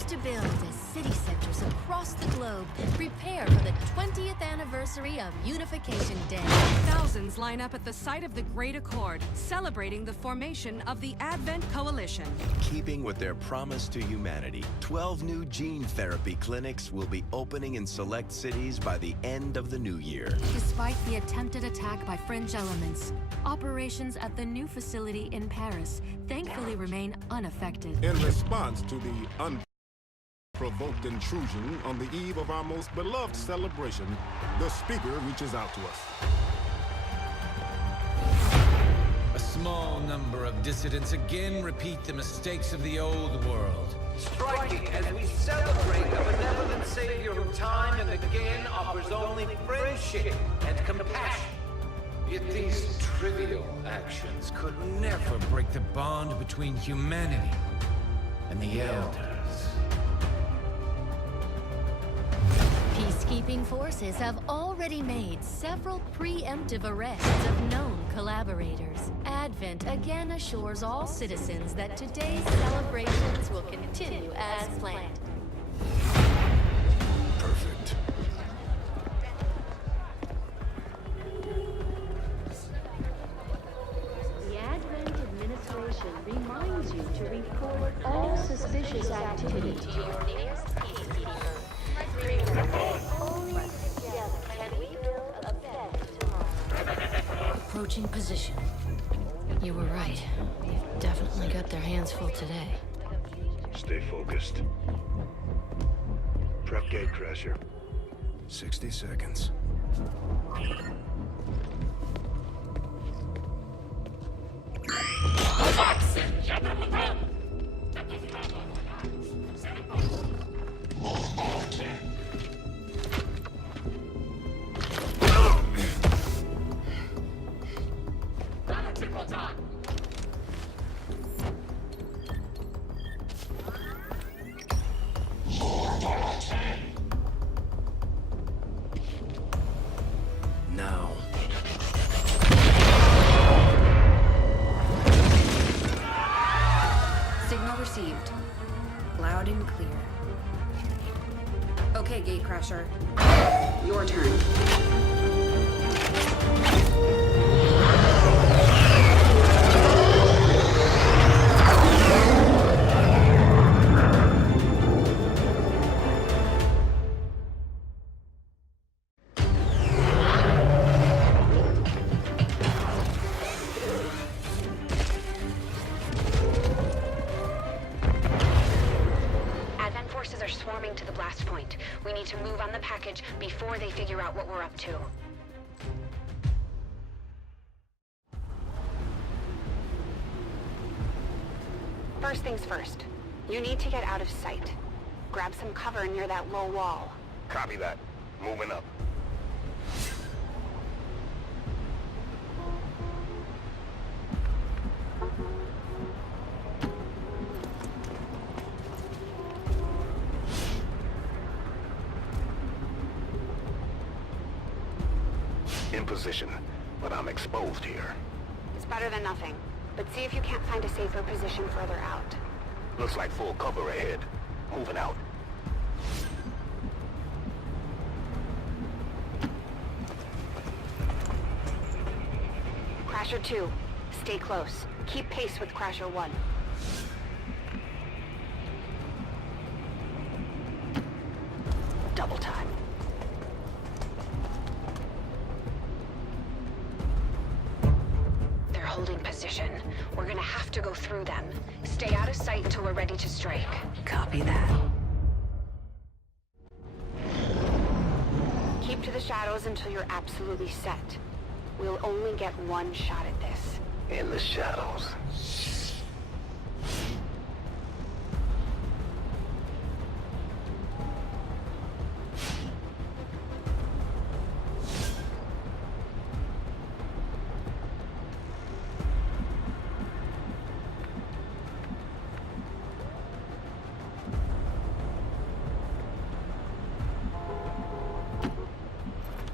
continues to build as city centers across the globe prepare for the 20th anniversary of Unification Day. Thousands line up at the site of the Great Accord, celebrating the formation of the Advent Coalition. In keeping with their promise to humanity, 12 new gene therapy clinics will be opening in select cities by the end of the new year. Despite the attempted attack by fringe elements, operations at the new facility in Paris thankfully remain unaffected. In response to the unprovoked intrusion on the eve of our most beloved celebration, the speaker reaches out to us. A small number of dissidents again repeat the mistakes of the old world. Striking as we celebrate a benevolent savior who time and again offers only friendship and compassion. Yet these trivial actions could never break the bond between humanity and the Elders. Peacekeeping forces have already made several preemptive arrests of known collaborators. Advent again assures all citizens that today's celebrations will continue as planned. Perfect. The Advent administration reminds you to report all suspicious activity to your nearest Only together can we build a better tomorrow. Approaching position. You were right. They've definitely got their hands full today. Stay focused. Prep gate crasher. 60 seconds. Now. Signal received. Loud and clear. Okay, Gatecrasher. Your turn. Advent forces are swarming to the blast point. We need to move on the package before they figure out what we're up to. First things first. You need to get out of sight. Grab some cover near that low wall. Copy that. Moving up. In position, but I'm exposed here. It's better than nothing. But see if you can't find a safer position further out. Looks like full cover ahead. Moving out. Crasher 2, stay close. Keep pace with Crasher 1. Double time. They're holding position. We're gonna have to go through them. Stay out of sight until we're ready to strike. Copy that. Keep to the shadows until you're absolutely set. We'll only get one shot at this. In the shadows.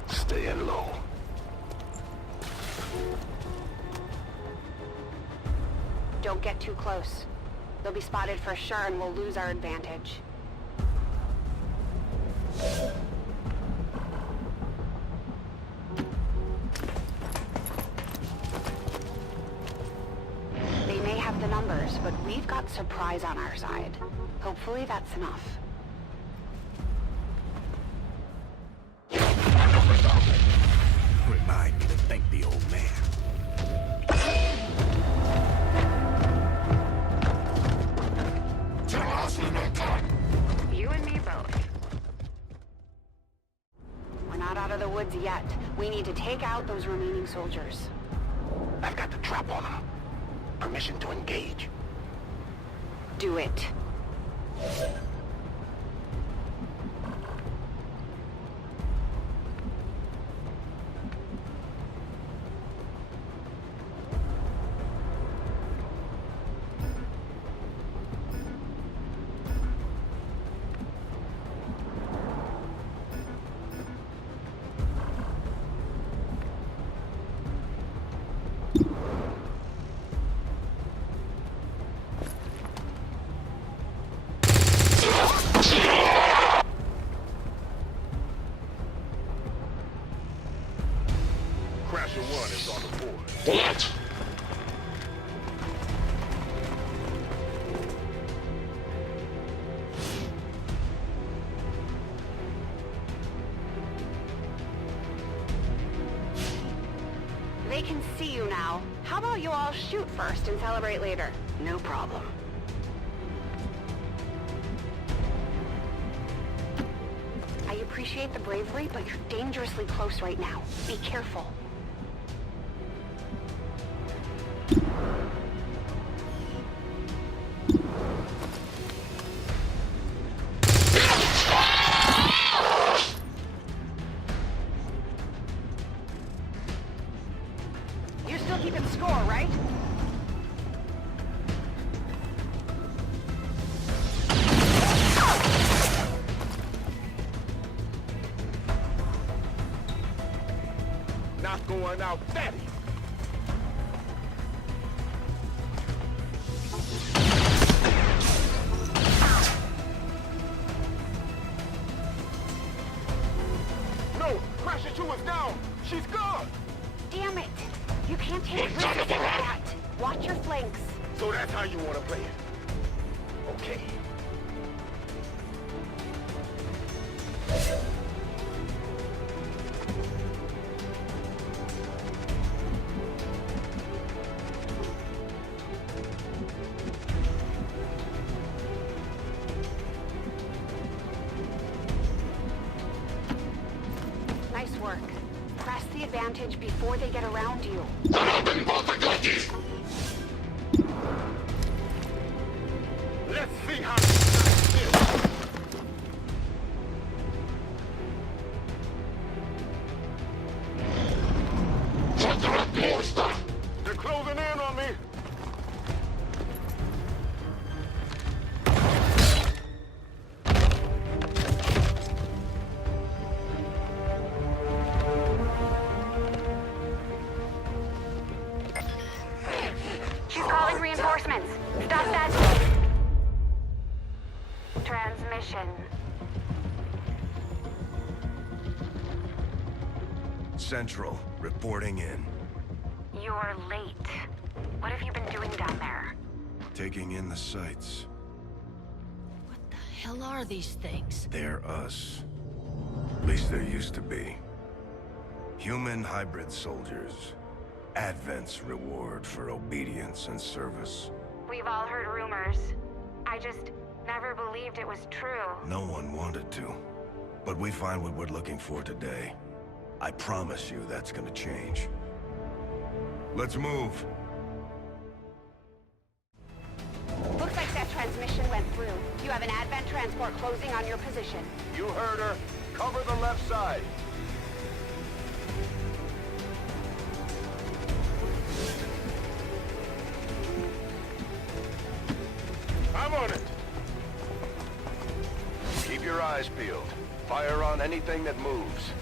Staying low. Don't get too close. They'll be spotted for sure and we'll lose our advantage. we've got surprise on our side. Hopefully that's enough. Remind me to thank the old man. You and me both. We're not out of the woods yet. We need to take out those remaining soldiers. I've got the trap on him. Permission to engage. Do it. Crasher 1 is on the board. What? They can see you now. How about you all shoot first and celebrate later? No problem. I appreciate the bravery, but you're dangerously close right now. Be careful. You're still keeping score, right? Not going out fatty. No! Crasher 2 is down! She's gone! Damn it! You can't take risks like that. Watch your flanks. So that's how you want to play it? Okay. Nice work. Press the advantage before they get around you. Let's see how you feel. They're closing in on me. She's calling reinforcements. Stop that. Transmission. Central, reporting in. You're late. What have you been doing down there? Taking in the sights. What the hell are these things? They're us. At least there used to be. Human hybrid soldiers. Advent's reward for obedience and service. We've all heard rumors. I just never believed it was true. No one wanted to. But we find what we're looking for today. I promise you that's gonna change. Let's move. Looks like that transmission went through. You have an Advent transport closing on your position. You heard her. Cover the left side. I'm on it. Keep your eyes peeled. Fire on anything that moves.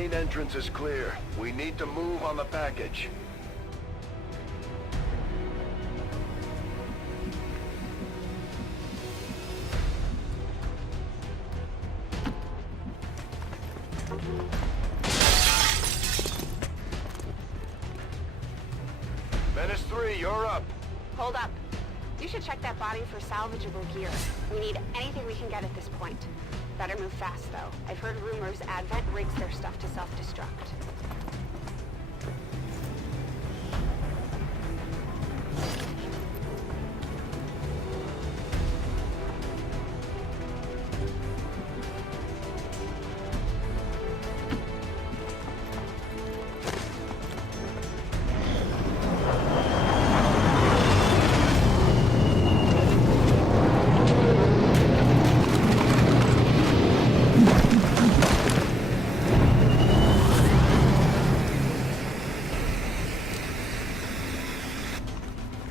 main entrance is clear. We need to move on the package. Menace 3, you're up. Hold up. You should check that body for salvageable gear. We need anything we can get at this point. Better move fast, though. I've heard rumors Advent rigs their stuff to self-destruct.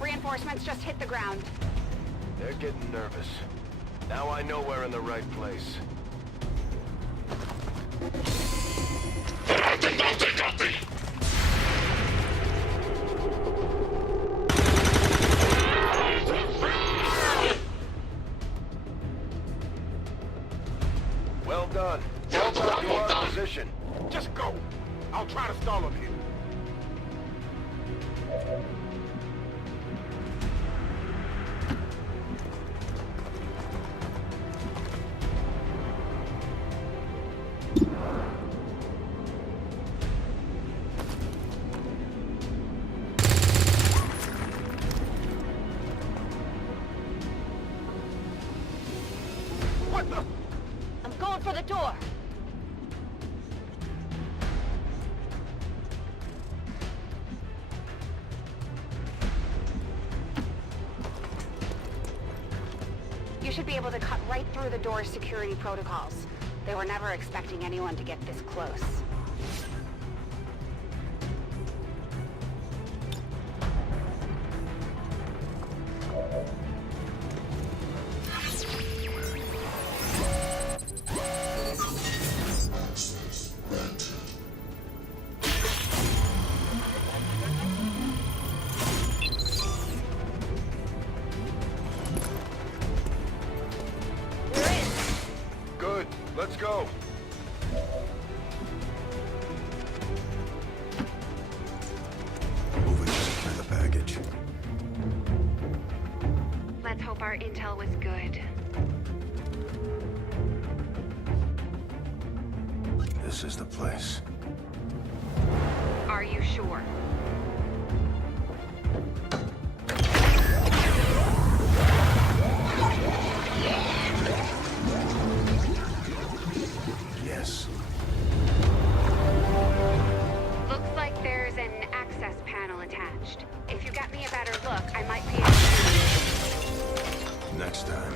Reinforcements just hit the ground. They're getting nervous. Now I know we're in the right place. Well done. Well done to our position. Just go. I'll try to stall him here. What the? I'm going for the door. You should be able to cut right through the door's security protocols. They were never expecting anyone to get this close. Good. Let's go. Moving to secure the package. Let's hope our intel was good. This is the place. Are you sure? Yes. Looks like there's an access panel attached. If you got me a better look, I might be able to... Next time.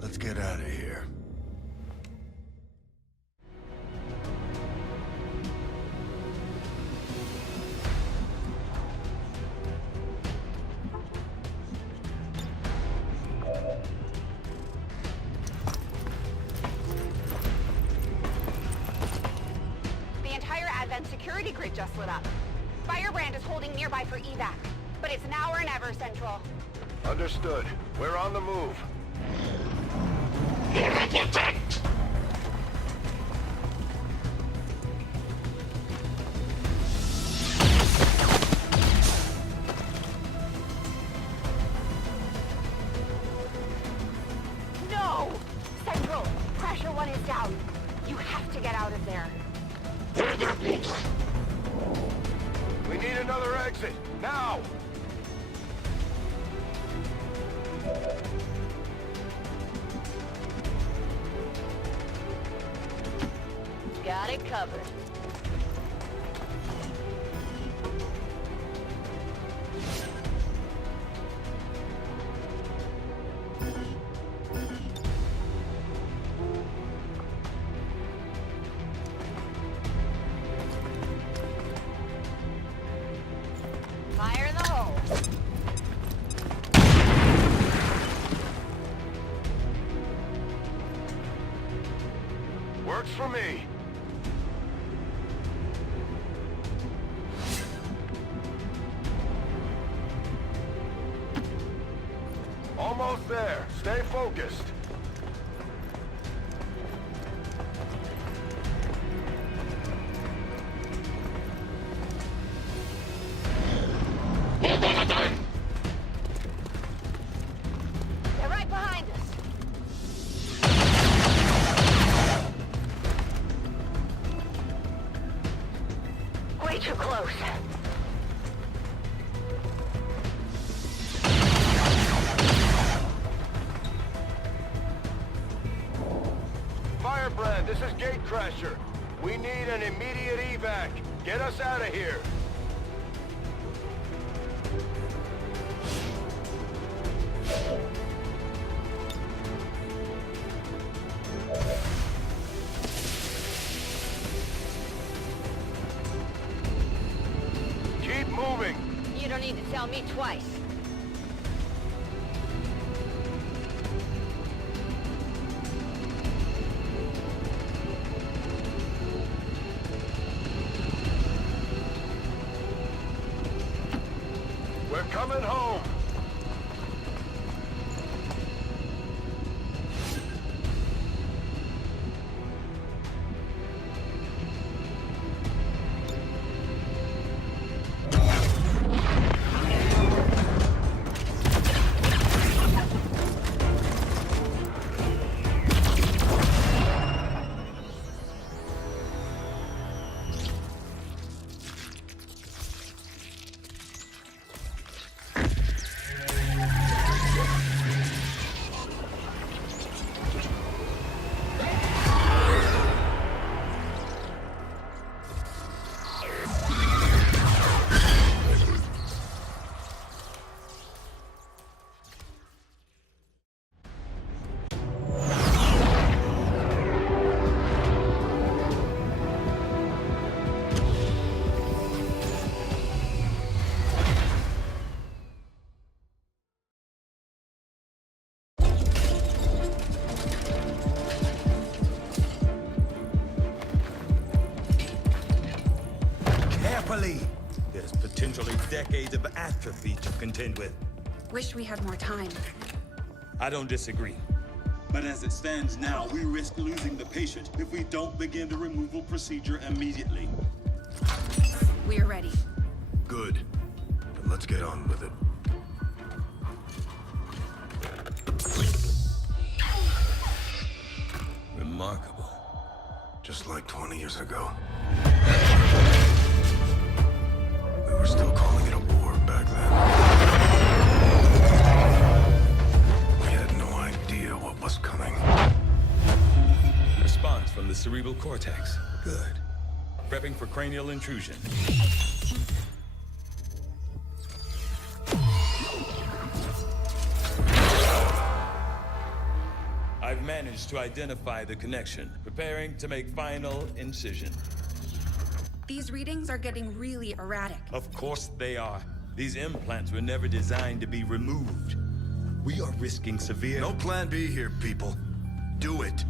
Let's get out of here. The entire Advent security grid just lit up. Firebrand is holding nearby for evac, but it's now or never, Central. Understood. We're on the move. No! Central, Pressure 1 is down. You have to get out of there. We need another exit. Now! Got it covered. Fire in the hole. almost there. Stay focused. They're right behind us. Way too close. Firebrand, this is Gatecrasher. We need an immediate evac. Get us out of here. Keep moving. You don't need to tell me twice. We're coming home. There's potentially decades of atrophy to contend with. Wish we had more time. I don't disagree. But as it stands now, we risk losing the patient if we don't begin the removal procedure immediately. We're ready. Good. Then let's get on with it. Remarkable. Just like 20 years ago. We were still calling it a war back then. We had no idea what was coming. Response from the cerebral cortex. Good. Prepping for cranial intrusion. I've managed to identify the connection, preparing to make final incision. These readings are getting really erratic. Of course they are. These implants were never designed to be removed. We are risking severe... No plan B here, people. Do it.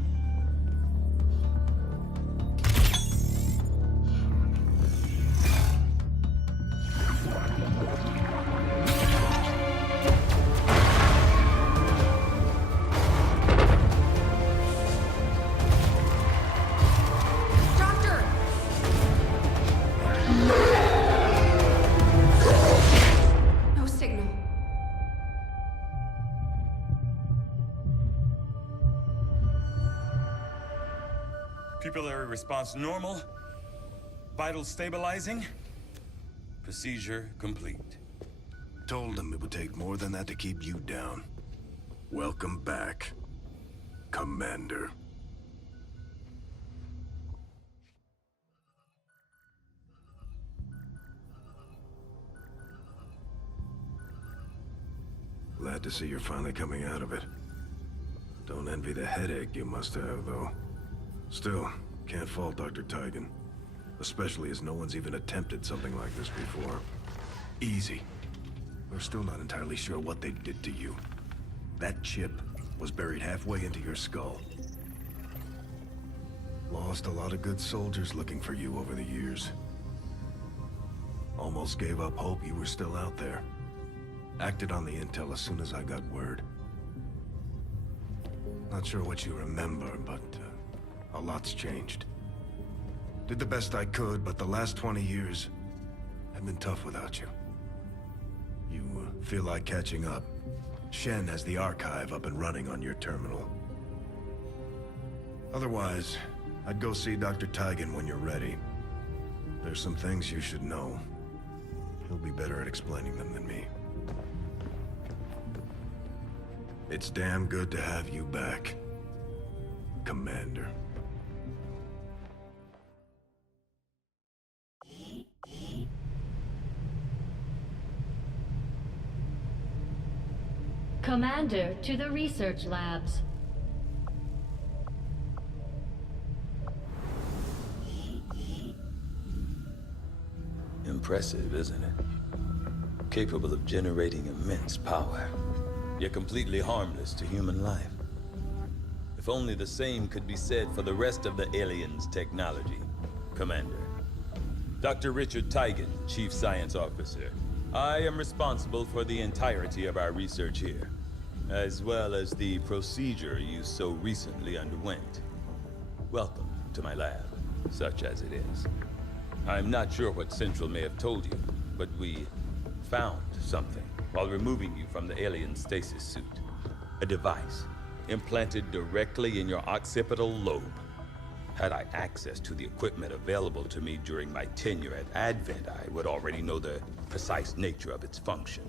Pupillary response normal. Vital stabilizing. Procedure complete. Told them it would take more than that to keep you down. Welcome back, Commander. Glad to see you're finally coming out of it. Don't envy the headache you must have, though. Still, can't fault Dr. Tygan. Especially as no one's even attempted something like this before. Easy. We're still not entirely sure what they did to you. That chip was buried halfway into your skull. Lost a lot of good soldiers looking for you over the years. Almost gave up hope you were still out there. Acted on the intel as soon as I got word. Not sure what you remember, but a lot's changed. Did the best I could, but the last 20 years have been tough without you. You feel like catching up. Shen has the archive up and running on your terminal. Otherwise, I'd go see Dr. Taigen when you're ready. There's some things you should know. He'll be better at explaining them than me. It's damn good to have you back, Commander. Commander, to the research labs. Impressive, isn't it? Capable of generating immense power, yet completely harmless to human life. If only the same could be said for the rest of the aliens' technology, Commander. Dr. Richard Taigen, Chief Science Officer. I am responsible for the entirety of our research here, as well as the procedure you so recently underwent. Welcome to my lab, such as it is. I'm not sure what Central may have told you, but we found something while removing you from the alien stasis suit. A device implanted directly in your occipital lobe. Had I access to the equipment available to me during my tenure at Advent, I would already know the precise nature of its function.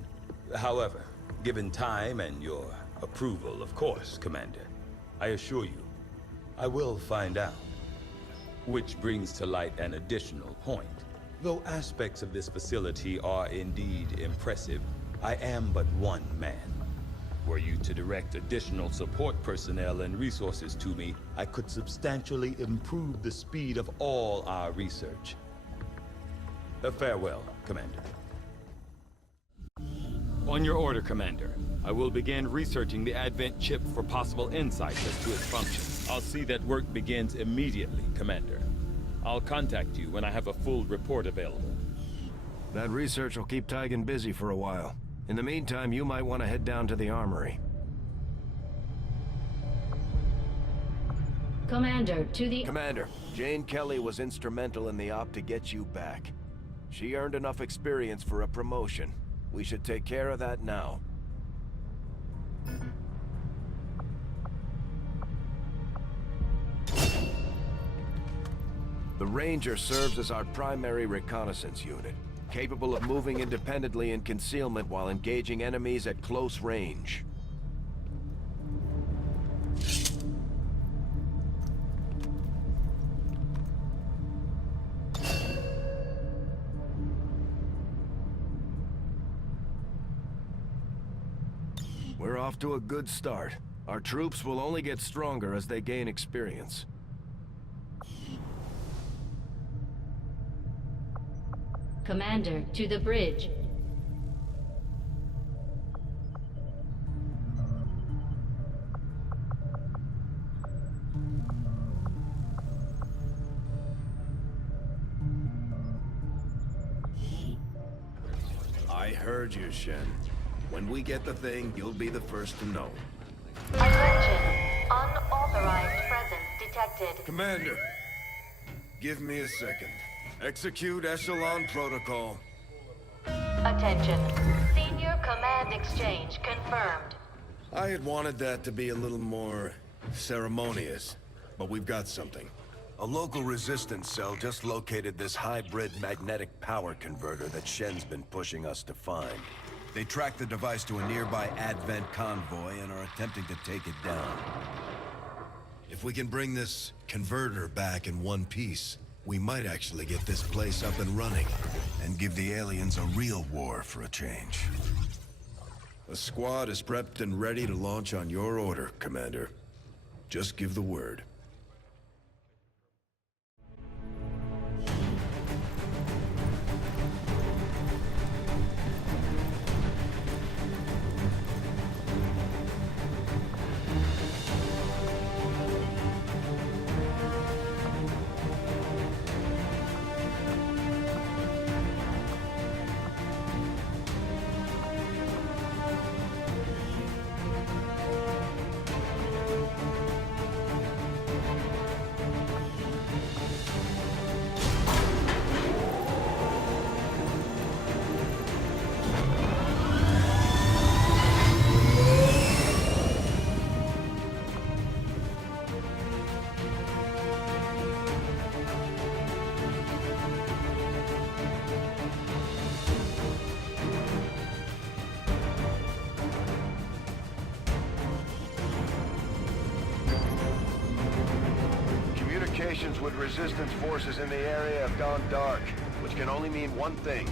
However, given time and your approval, of course, Commander, I assure you, I will find out. Which brings to light an additional point. Though aspects of this facility are indeed impressive, I am but one man. Were you to direct additional support personnel and resources to me, I could substantially improve the speed of all our research. Farewell, Commander. On your order, Commander. I will begin researching the Advent chip for possible insights as to its function. I'll see that work begins immediately, Commander. I'll contact you when I have a full report available. That research will keep Taigen busy for a while. In the meantime, you might want to head down to the armory. Commander, to the... Commander, Jane Kelly was instrumental in the op to get you back. She earned enough experience for a promotion. We should take care of that now. The Ranger serves as our primary reconnaissance unit, capable of moving independently in concealment while engaging enemies at close range. We're off to a good start. Our troops will only get stronger as they gain experience. Commander, to the bridge. I heard you, Shen. When we get the thing, you'll be the first to know. Attention! Unauthorized presence detected. Commander, give me a second. Execute Echelon Protocol. Attention. Senior Command Exchange confirmed. I had wanted that to be a little more ceremonious, but we've got something. A local resistance cell just located this hybrid magnetic power converter that Shen's been pushing us to find. They tracked the device to a nearby Advent convoy and are attempting to take it down. If we can bring this converter back in one piece, we might actually get this place up and running, and give the aliens a real war for a change. The squad is prepped and ready to launch on your order, Commander. Just give the word. with resistance forces in the area have gone dark, which can only mean one thing.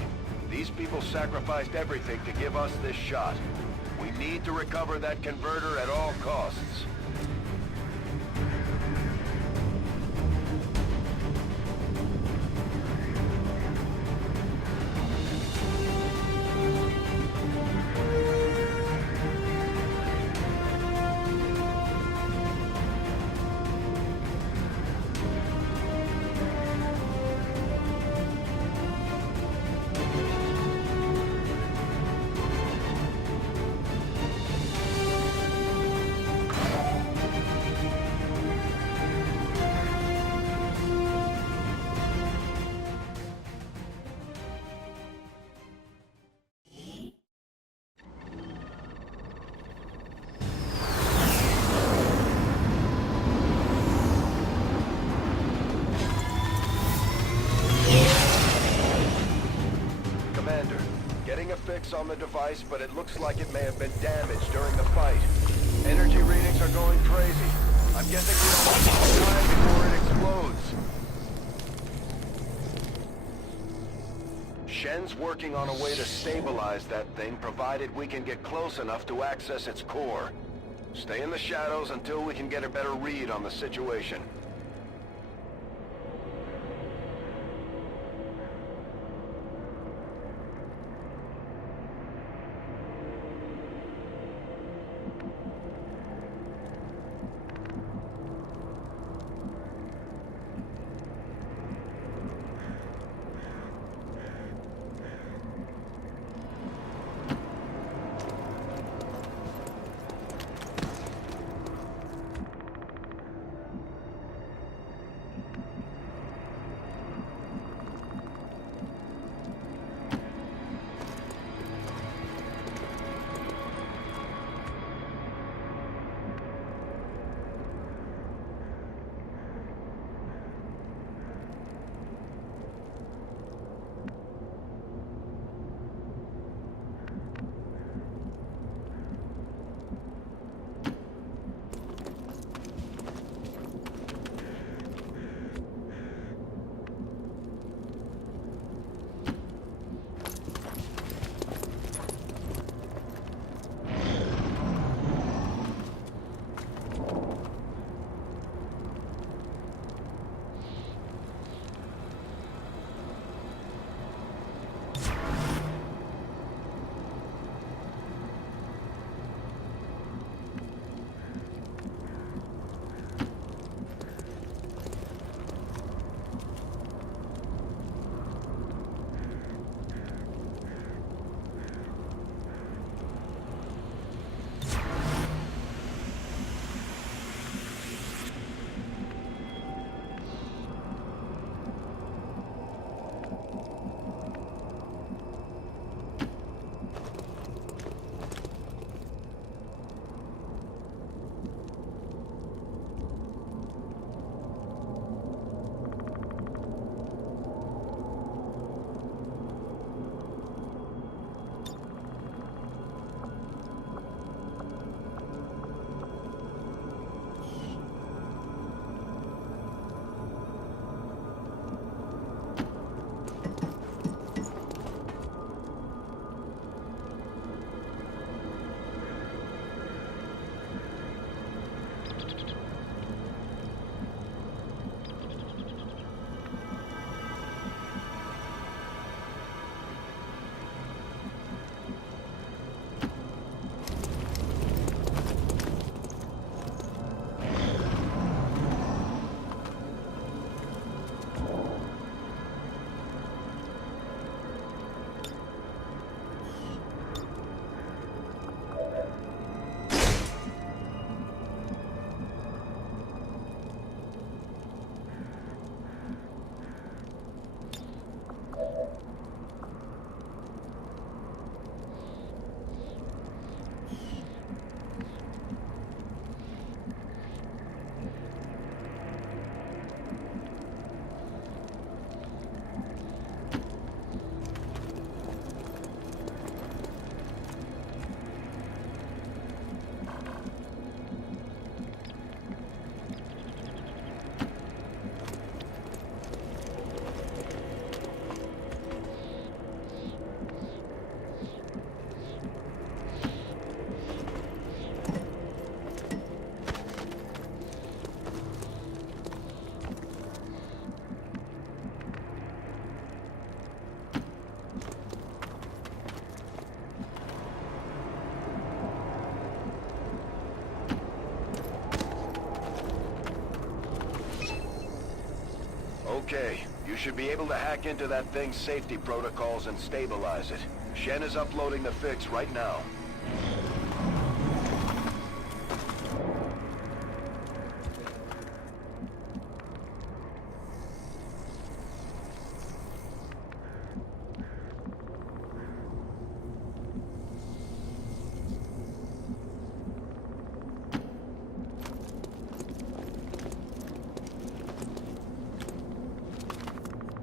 These people sacrificed everything to give us this shot. We need to recover that converter at all costs. Getting a fix on the device, but it looks like it may have been damaged during the fight. Energy readings are going crazy. I'm guessing we don't have time before it explodes. Shen's working on a way to stabilize that thing, provided we can get close enough to access its core. Stay in the shadows until we can get a better read on the situation. should be able to hack into that thing's safety protocols and stabilize it. Shen is uploading the fix right now.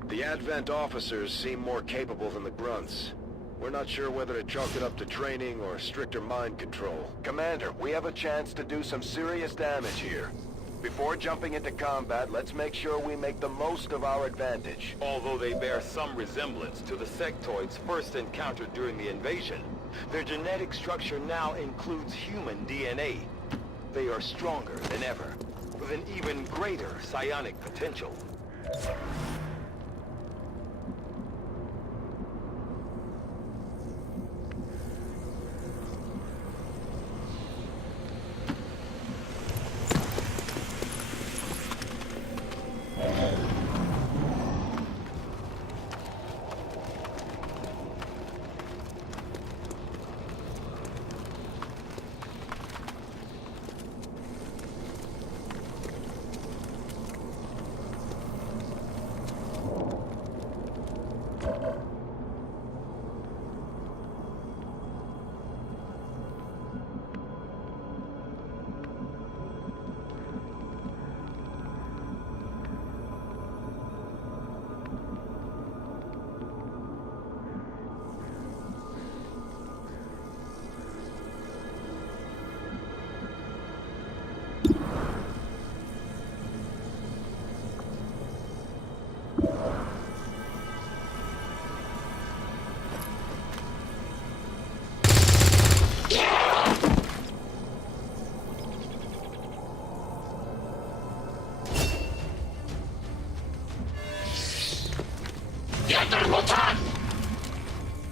The Advent officers seem more capable than the grunts. We're not sure whether to chalk it up to training or stricter mind control. Commander, we have a chance to do some serious damage here. Before jumping into combat, let's make sure we make the most of our advantage. Although they bear some resemblance to the sectoids first encountered during the invasion, their genetic structure now includes human DNA. They are stronger than ever, with an even greater psionic potential.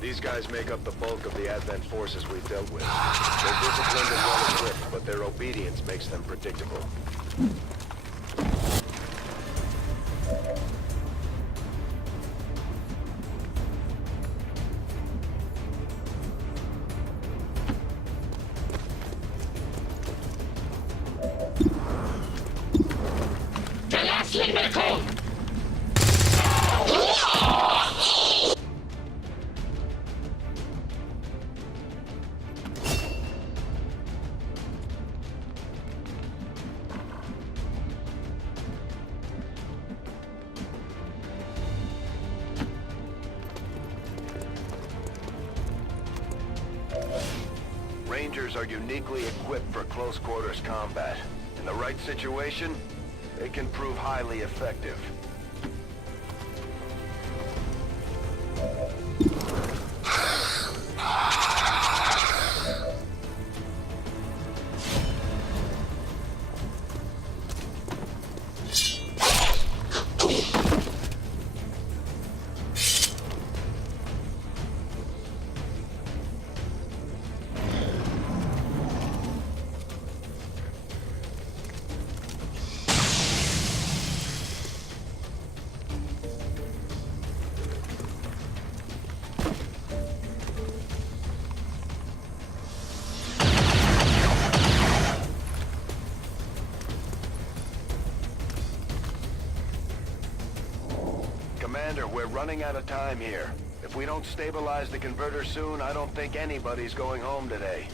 These guys make up the bulk of the Advent forces we've dealt with. They're disciplined and well-equipped, but their obedience makes them predictable. Rangers are uniquely equipped for close quarters combat. In the right situation, they can prove highly effective. Commander, we're running out of time here. If we don't stabilize the converter soon, I don't think anybody's going home today.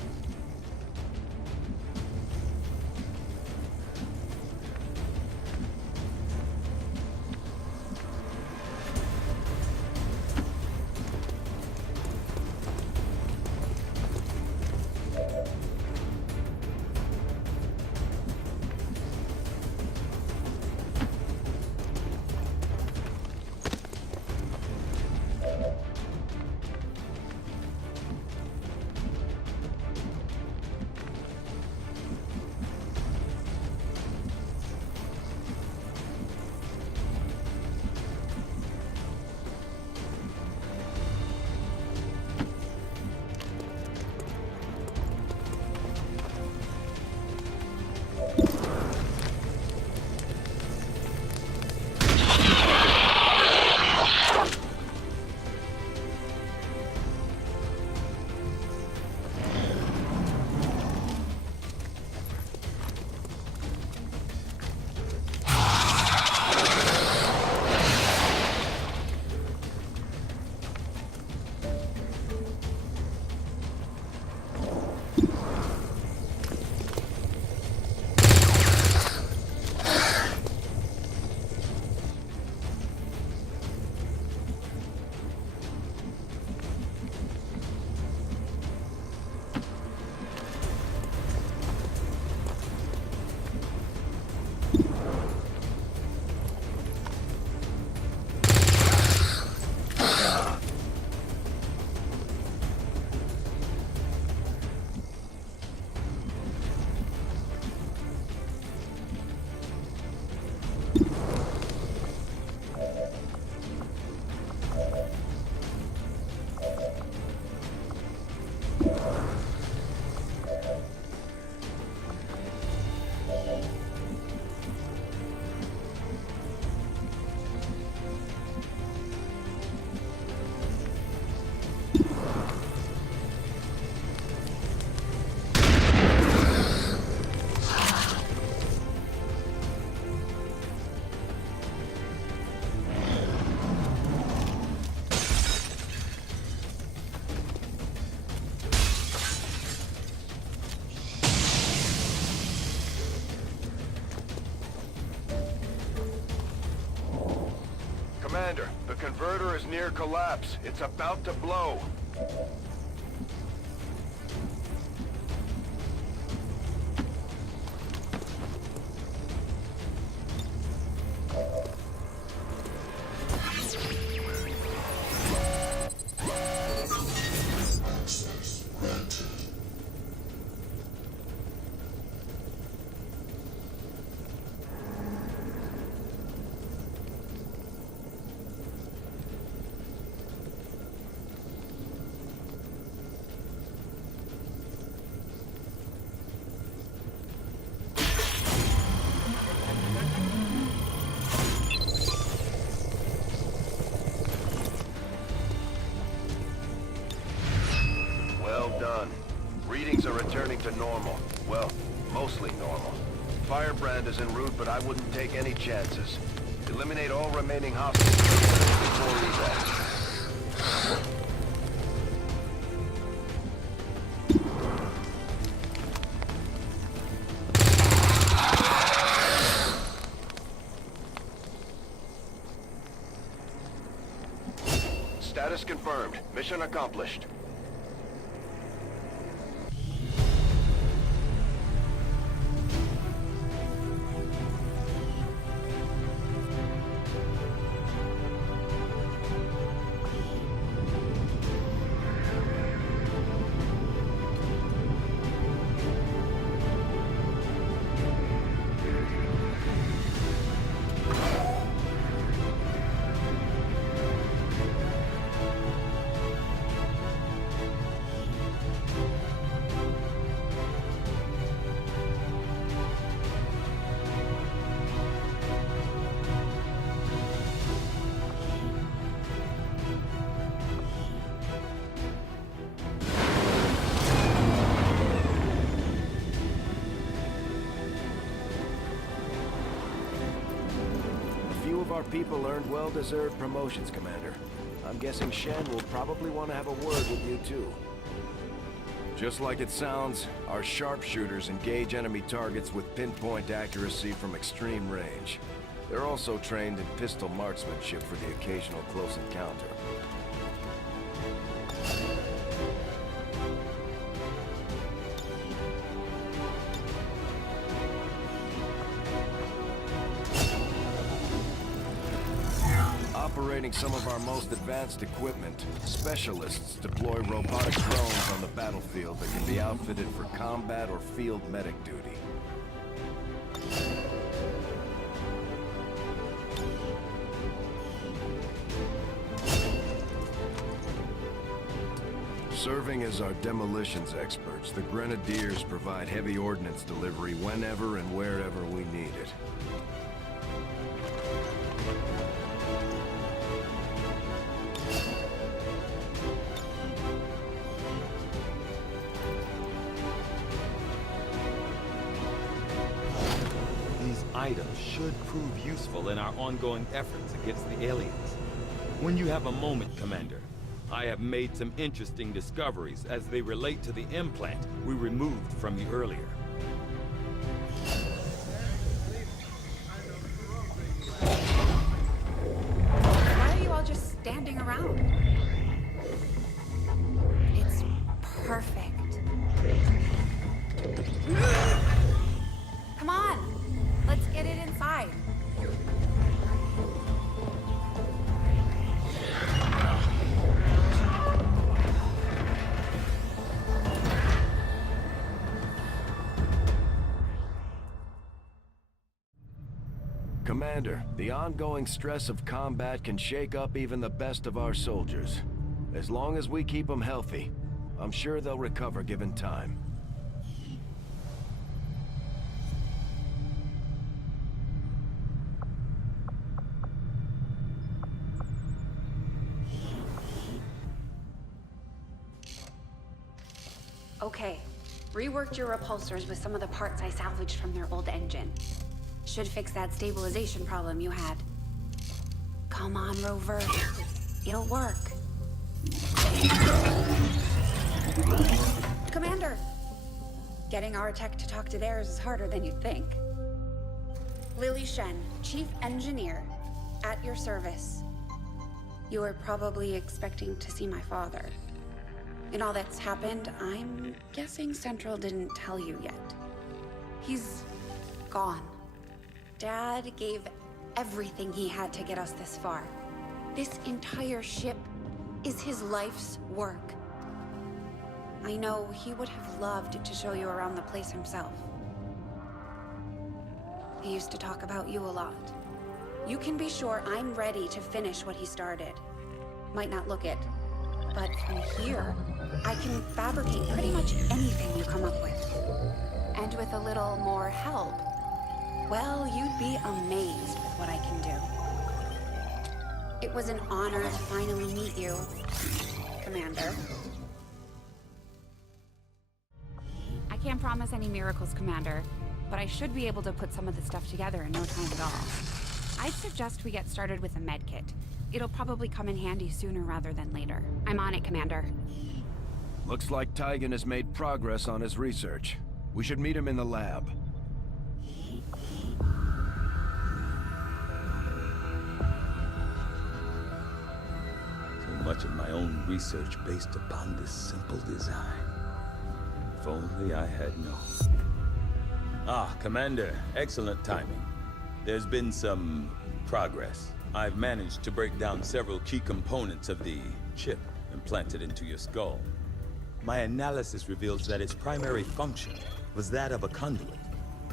converter is near collapse. It's about to blow. Done. Readings are returning to normal. Well, mostly normal. Firebrand is en route, but I wouldn't take any chances. Eliminate all remaining hostages before evac. Status confirmed. Mission accomplished. Our people earned well-deserved promotions, Commander. I'm guessing Shen will probably want to have a word with you, too. Just like it sounds, our sharpshooters engage enemy targets with pinpoint accuracy from extreme range. They're also trained in pistol marksmanship for the occasional close encounter. Operating some of our most advanced equipment, specialists deploy robotic drones on the battlefield that can be outfitted for combat or field medic duty. Serving as our demolitions experts, the Grenadiers provide heavy ordnance delivery whenever and wherever we need it. Items should prove useful in our ongoing efforts against the aliens. When you have a moment, Commander, I have made some interesting discoveries as they relate to the implant we removed from you earlier. Why are you all just standing around? It's perfect. Come on! Let's get it inside. Commander, the ongoing stress of combat can shake up even the best of our soldiers. As long as we keep them healthy, I'm sure they'll recover given time. Okay, reworked your repulsors with some of the parts I salvaged from their old engine. Should fix that stabilization problem you had. Come on, Rover. It'll work. Commander! Getting our tech to talk to theirs is harder than you'd think. Lily Shen, Chief Engineer, at your service. You were probably expecting to see my father. In all that's happened, I'm guessing Central didn't tell you yet. He's gone. Dad gave everything he had to get us this far. This entire ship is his life's work. I know he would have loved to show you around the place himself. He used to talk about you a lot. You can be sure I'm ready to finish what he started. Might not look it, but from here, I can fabricate pretty much anything you come up with. And with a little more help, well, you'd be amazed with what I can do. It was an honor to finally meet you, Commander. I can't promise any miracles, Commander, but I should be able to put some of the stuff together in no time at all. I'd suggest we get started with a med kit. It'll probably come in handy sooner rather than later. I'm on it, Commander. Looks like Tygan has made progress on his research. We should meet him in the lab. So much of my own research based upon this simple design. If only I had known. Ah, Commander, excellent timing. There's been some progress. I've managed to break down several key components of the chip implanted into your skull. My analysis reveals that its primary function was that of a conduit,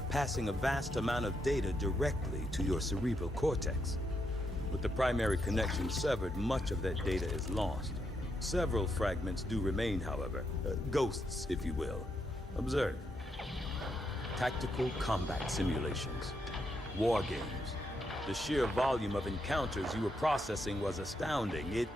passing a vast amount of data directly to your cerebral cortex. With the primary connection severed, much of that data is lost. Several fragments do remain, however. Ghosts, if you will. Observe. Tactical combat simulations. War games. The sheer volume of encounters you were processing was astounding.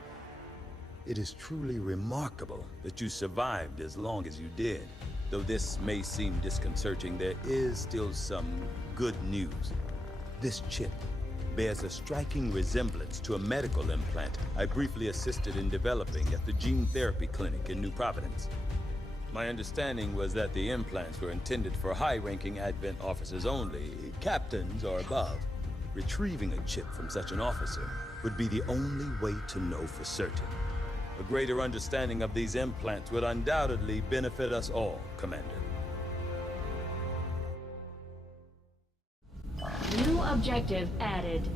It is truly remarkable that you survived as long as you did. Though this may seem disconcerting, there is still some good news. This chip bears a striking resemblance to a medical implant I briefly assisted in developing at the gene therapy clinic in New Providence. My understanding was that the implants were intended for high-ranking Advent officers only, captains or above. Retrieving a chip from such an officer would be the only way to know for certain. A greater understanding of these implants would undoubtedly benefit us all, Commander. New objective added.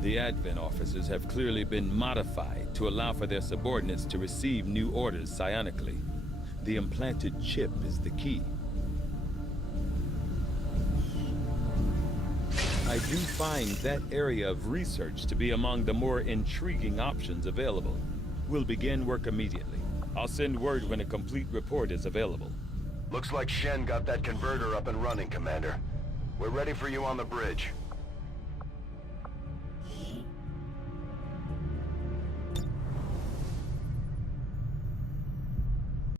The Advent officers have clearly been modified to allow for their subordinates to receive new orders psionically. The implanted chip is the key. I do find that area of research to be among the more intriguing options available. We'll begin work immediately. I'll send word when a complete report is available. Looks like Shen got that converter up and running, Commander. We're ready for you on the bridge.